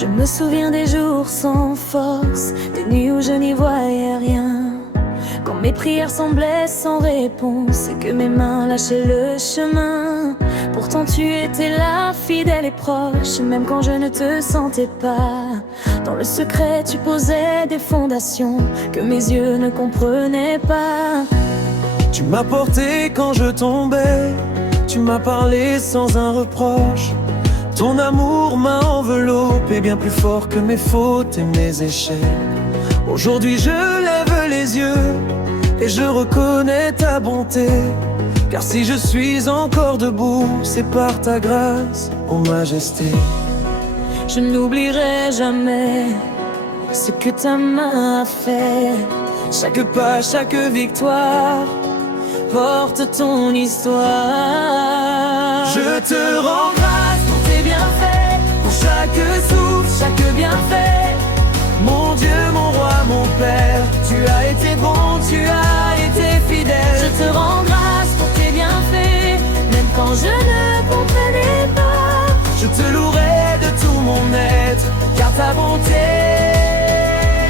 Je me souviens des jours sans force, des nuits où je n'y voyais rien, quand mes prières semblaient sans réponse et que mes mains lâchaient le chemin. Pourtant tu étais là, fidèle et proche, même quand je ne te sentais pas. Dans le secret tu posais des fondations que mes yeux ne comprenaient pas. Tu m'as porté quand je tombais, tu m'as parlé sans un reproche. Ton amour m'a enveloppé bien plus fort que mes fautes et mes échecs. Aujourd'hui je lève les yeux et je reconnais ta bonté, car si je suis encore debout, c'est par ta grâce, ô majesté. Je n'oublierai jamais ce que ta main a fait. Chaque pas, chaque victoire porte ton histoire. Je te rends grâce pour tes bienfaits, pour chaque souffle, chaque bienfait. Mon Dieu, mon roi, mon Père, tu as été bon, tu as été fidèle. Je te rends grâce pour tes bienfaits, même quand je ne comprenais pas. Je te louerai de tout mon être, car ta bonté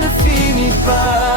ne finit pas.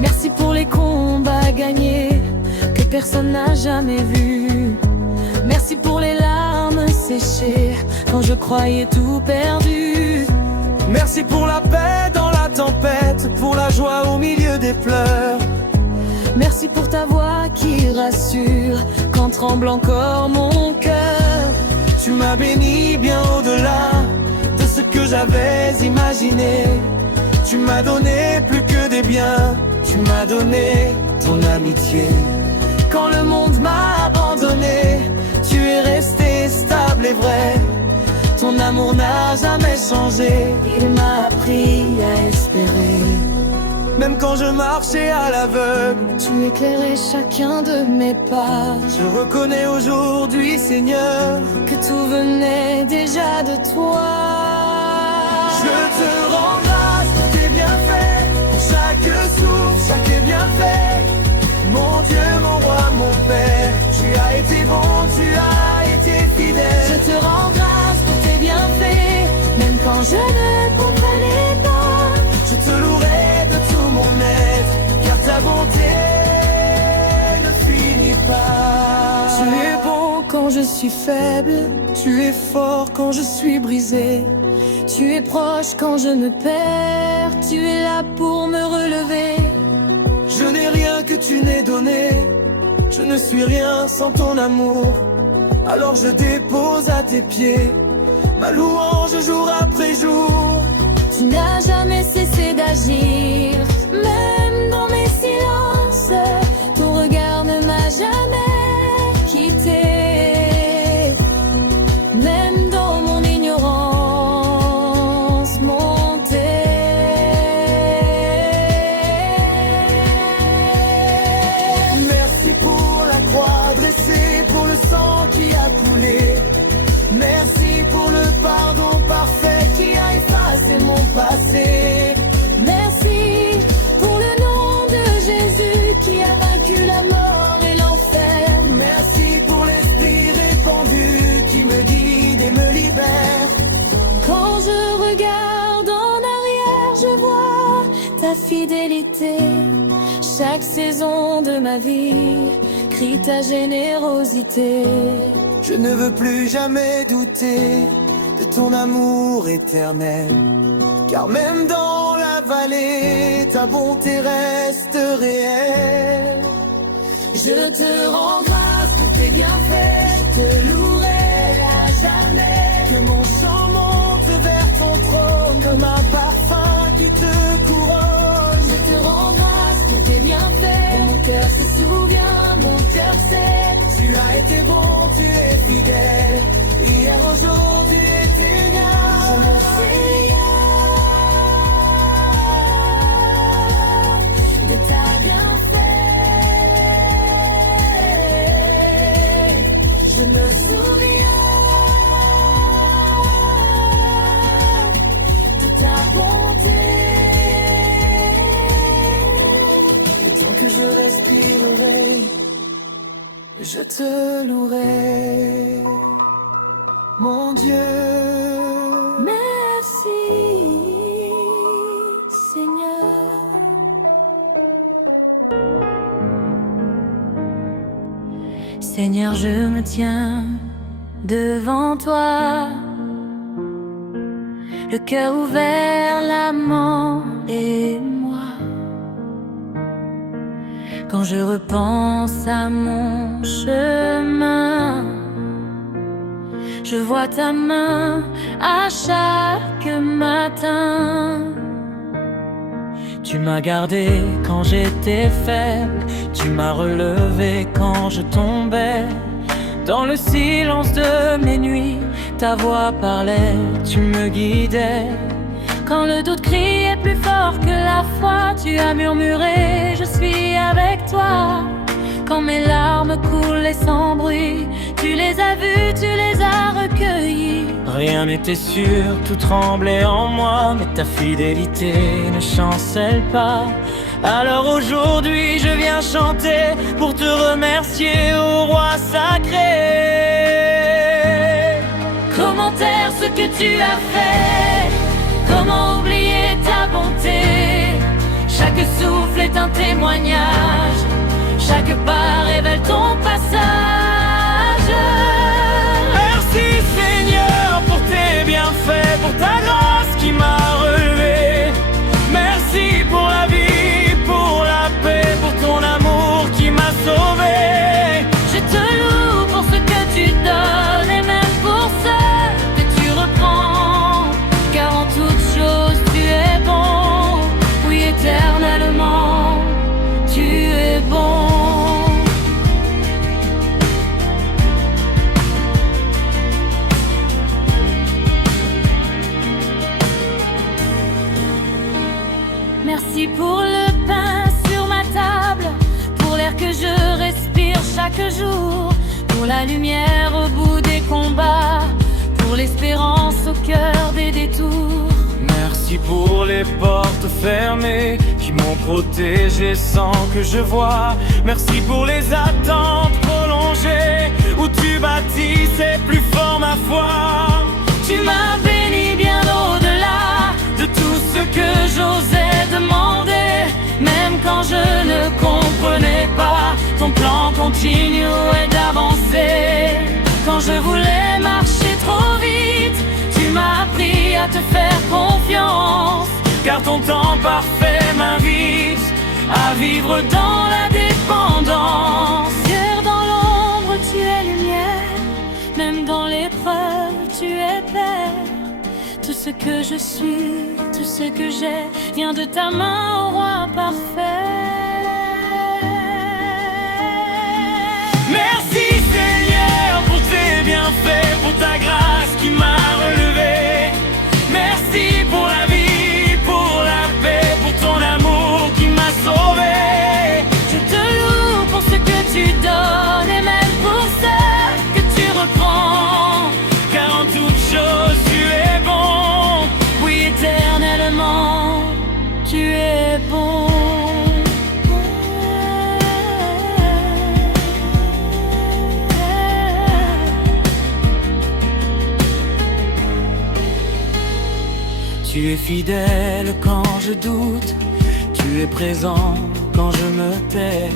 Merci pour les combats gagnés que personne n'a jamais vus. Merci pour les larmes séchées quand je croyais tout perdu. Merci pour la paix dans la tempête, pour la joie au milieu des pleurs. Merci pour ta voix qui rassure quand tremble encore mon cœur. Tu m'as béni bien au-delà de ce que j'avais imaginé. Tu m'as donné plus que des biens, tu m'as donné ton amitié. Quand le monde m'a abandonné, tu es resté stable et vrai. Ton amour n'a jamais changé, il m'a appris à espérer. Même quand je marchais à l'aveugle, tu éclairais chacun de mes pas. Je reconnais aujourd'hui, Seigneur, que tout venait déjà de toi. Je te rends grâce pour tes bienfaits, pour chaque souffle, chaque bienfait. Mon Dieu, mon roi, mon Père, tu as été bon, tu as été fidèle. Je te rends grâce pour tes bienfaits, même quand je ne comprenais pas. Je te louerai de tout mon être, car ta bonté ne finit pas. Tu es bon quand je suis faible, tu es fort quand je suis brisé. Tu es proche quand je me perds, tu es là pour me relever. Je n'ai rien que tu n'aies donné, je ne suis rien sans ton amour. Alors je dépose à tes pieds ma louange jour après jour. Tu n'as jamais cessé d'agir, même dans mes silences. Ton regard ne m'a jamais quitté, même dans mon ignorance montée. Merci pour la croix dressée, pour le sang qui a coulé. Merci pour le pardon parfait qui a effacé mon passé. Merci pour le nom de Jésus qui a vaincu la mort et l'enfer. Merci pour l'esprit répandu qui me guide et me libère. Quand je regarde en arrière, je vois ta fidélité. Chaque saison de ma vie crie ta générosité. Je ne veux plus jamais douter de ton amour éternel, car même dans la vallée, ta bonté reste réelle. Je te rends grâce pour tes bienfaits, je te louerai à jamais. Que mon chant monte vers ton trône comme un parfum qui te couronne. Je te rends grâce pour tes bienfaits, mon cœur se souvient, mon cœur sait. Tu as été bon, tu es fidèle, hier, aujourd'hui, éternel. Je me Seigneur de ta bienfait. je te louerai, mon Dieu. Merci, Seigneur. Seigneur, je me tiens devant toi, le cœur ouvert, l'amant et moi. Quand je repense à mon chemin, je vois ta main à chaque matin. Tu m'as gardé quand j'étais faible, tu m'as relevé quand je tombais. Dans le silence de mes nuits, ta voix parlait, tu me guidais. Quand le doute criait plus fort que la foi, tu as murmuré, je suis avec toi. Quand mes larmes coulaient sans bruit, tu les as vues, tu les as recueillies. Rien n'était sûr, tout tremblait en moi, mais ta fidélité ne chancelle pas. Alors aujourd'hui je viens chanter pour te remercier, ô roi sacré. Comment taire ce que tu as fait? Comment oublier ta bonté? Chaque souffle est un témoignage, chaque pas révèle ton passage. Merci Seigneur pour tes bienfaits, pour ta grâce qui m'a relevé. Merci pour la vie, pour la paix, pour ton amour qui m'a sauvé. Je te loue pour ce que tu donnes et même pour ce que tu reprends. Car en toute chose tu es bon, oui éternellement tu es bon. Merci pour le pain sur ma table, pour l'air que je respire chaque jour, pour la lumière au bout des combats, pour l'espérance au cœur des détours. Merci pour les portes fermées qui m'ont protégé sans que je voie. Merci pour les attentes prolongées où tu bâtissais plus fort ma foi. Tu m'as béni bien au-delà de tout ce que j'osais demander. Même quand je ne comprenais pas, ton plan continuait d'avancer. Quand je voulais marcher trop vite, tu m'as appris à te faire confiance. Car ton temps parfait m'invite à vivre dans la dépendance. Cœur dans l'ombre, tu es lumière. Même dans l'épreuve, tu es Père. Tout ce que je suis, tout ce que j'ai vient de ta main, ô roi parfait. Merci Seigneur pour tes bienfaits, pour ta grâce qui m'a relevé. Merci pour la vie, pour la paix, pour ton amour qui m'a sauvé. Je te loue pour ce que tu donnes et même pour ce que tu reprends. Car en toute chose tu es bon, oui éternellement tu es bon. Tu es fidèle quand je doute, tu es présent quand je me tais.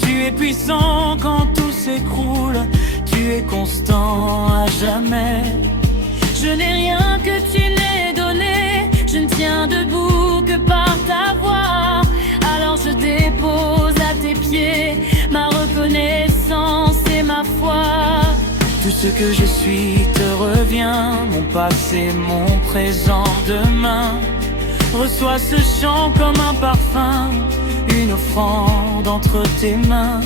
Tu es puissant quand tout s'écroule, tu es constant à jamais. Je n'ai rien que tu n'aies donné, je ne tiens debout que par ta voix. Alors je dépose à tes pieds ma reconnaissance et ma foi. Tout ce que je suis te revient, mon passé, mon présent, demain. Reçois ce chant comme un parfum, une offrande entre tes mains.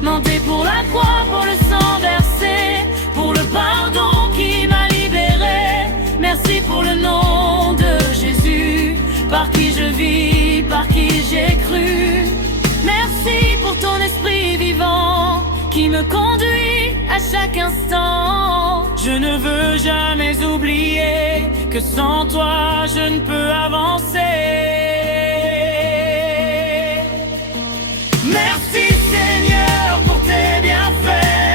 Monté pour la croix, pour le sang versé, pour le pardon qui m'a libéré. Merci pour le nom de Jésus, par qui je vis, par qui j'ai cru. Merci pour ton esprit vivant qui me conduit à chaque instant. Je ne veux jamais oublier que sans toi je ne peux avancer. Merci Seigneur pour tes bienfaits.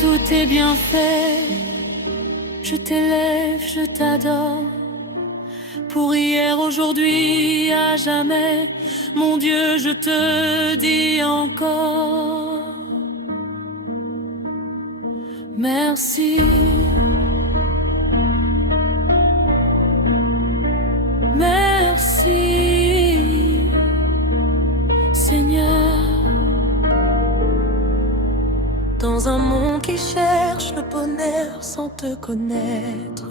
tout est bien fait. Je t'élève, je t'adore. Pour hier, aujourd'hui, à jamais, mon Dieu, je te dis encore merci. Merci, Seigneur. Dans un monde qui cherche le bonheur sans te connaître,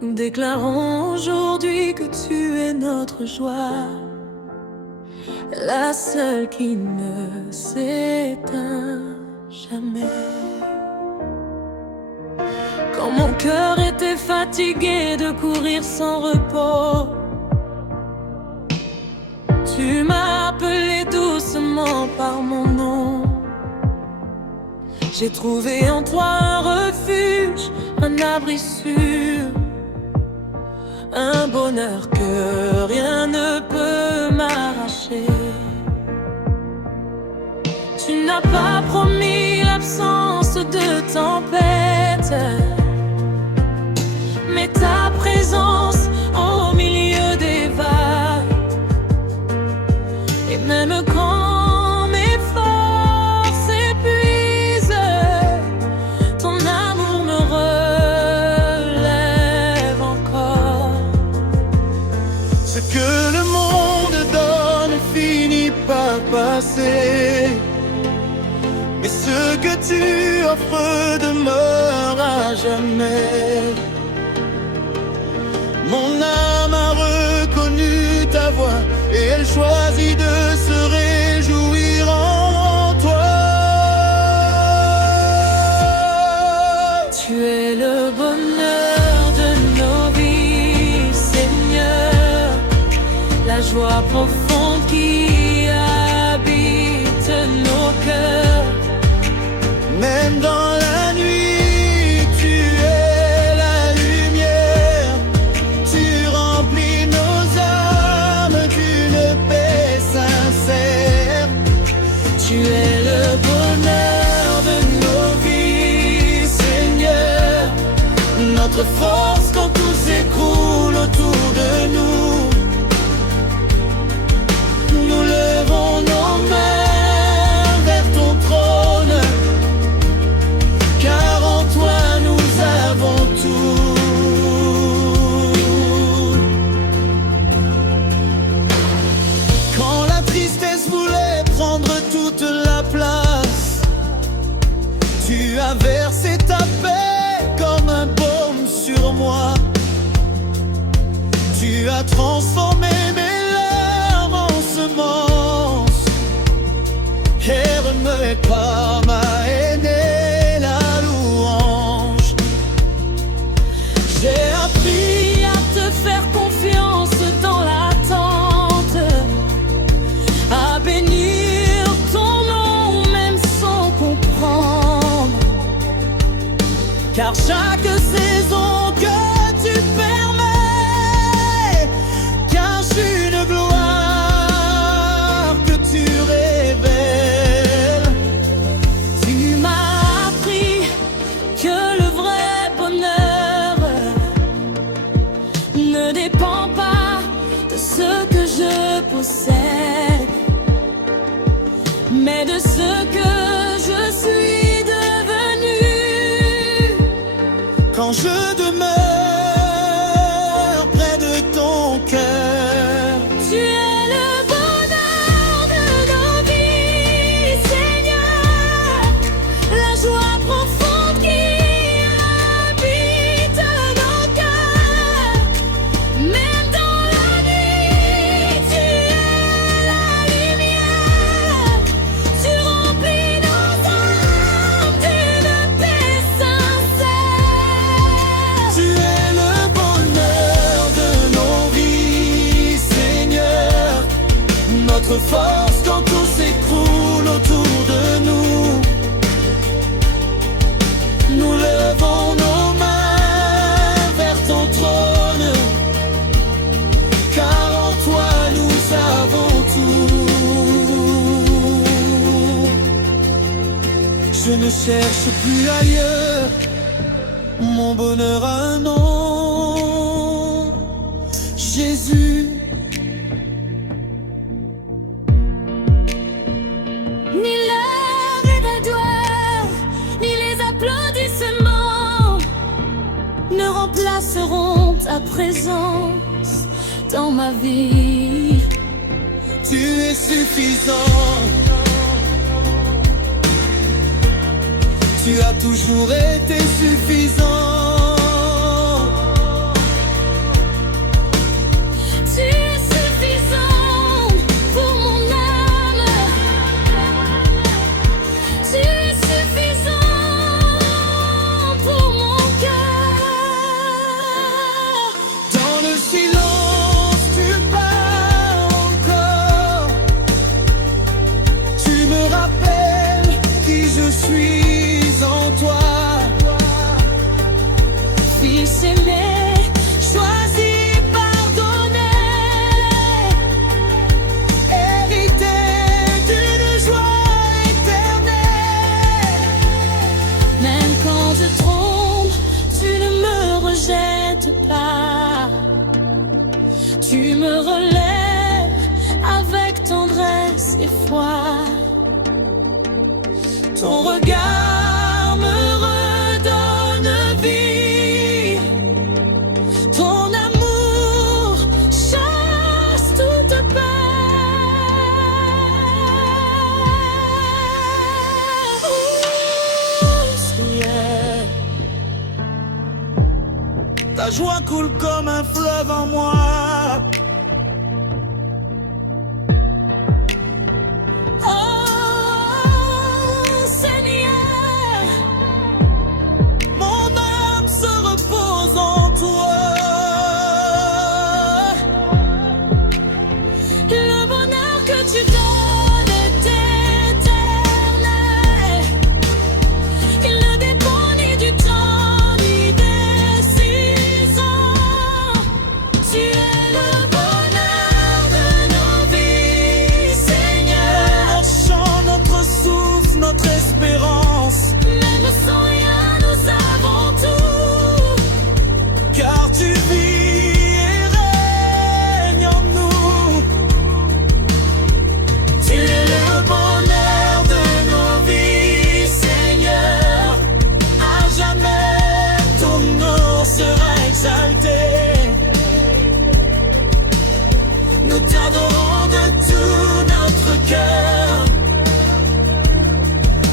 nous déclarons aujourd'hui que tu es notre joie, la seule qui ne s'éteint jamais. Quand mon cœur était fatigué de courir sans repos, tu m'as appelé doucement par mon nom. J'ai trouvé en toi un refuge, un abri sûr, un bonheur que rien ne peut m'arracher. Tu n'as pas promis l'absence de tempête, mais ta présence au milieu des vagues. Et même quand mes forces s'épuisent, ton amour me relève encore. Ce que le monde donne finit par passer, mais ce que tu offres demeure à jamais. Mon âme a reconnu ta voix et elle choisit de se réjouir en toi. Tu es le bonheur de nos vies, Seigneur, la joie profonde qui habite nos cœurs. Même dans la nuit, tu es la lumière. Tu remplis nos âmes d'une paix sincère. Tu es le bonheur de nos vies, Seigneur, Notre force quand tout s'écroule autour de nous. Nous levons nos mains vers ton trône, car en toi nous avons tout. Quand la tristesse voulait prendre toute la place, tu as versé ta paix comme un baume sur moi. Tu as transformé mes larmes en semences. Et remets par ma haine et la louange. j'ai appris à te faire confiance dans l'attente, à bénir ton nom même sans comprendre. Car chaque saison que tu permets cache une gloire que tu révèles. Tu m'as appris que le vrai bonheur ne dépend pas de ce que je possède, mais de ce que je suis devenu. Quand je demeure près de ton cœur, Tu es le bonheur de nos vies, Seigneur, la joie profonde qui habite nos cœurs. Même dans la nuit, tu es la lumière. Tu remplis Je ne cherche plus ailleurs, mon bonheur a un nom, Jésus. Ni l'heure et la gloire, ni les applaudissements ne remplaceront ta présence dans ma vie. Tu es suffisant. Tu as toujours été suffisant. Tu es suffisant pour mon âme. Tu es suffisant pour mon cœur. Dans le silence, tu parles encore. Tu me rappelles qui je suis en toi. Fils aimé, choisi, pardonné, Hérité d'une joie éternelle. même quand je trompe, tu ne me rejettes pas. Tu me relèves avec tendresse et foi. Ton regard me redonne vie. Ton amour chasse toute peur. Oh, Seigneur, Ta joie coule comme un fleuve en moi. oh Seigneur, Mon âme se repose en toi. le bonheur que tu donnes est éternel. Il ne dépend ni du temps ni des saisons. Tu es le bonheur de nos vies, Seigneur. Notre chant, notre souffle, notre espérance. Même sans rien, nous avons tout. Car tu vis et règnes en nous. Tu es le bonheur de nos vies, Seigneur. À jamais ton nom sera exalté. Nous t'adorons de tout notre cœur.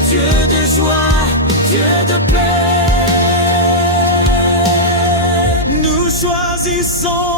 Dieu de joie, Dieu de paix. Nous choisissons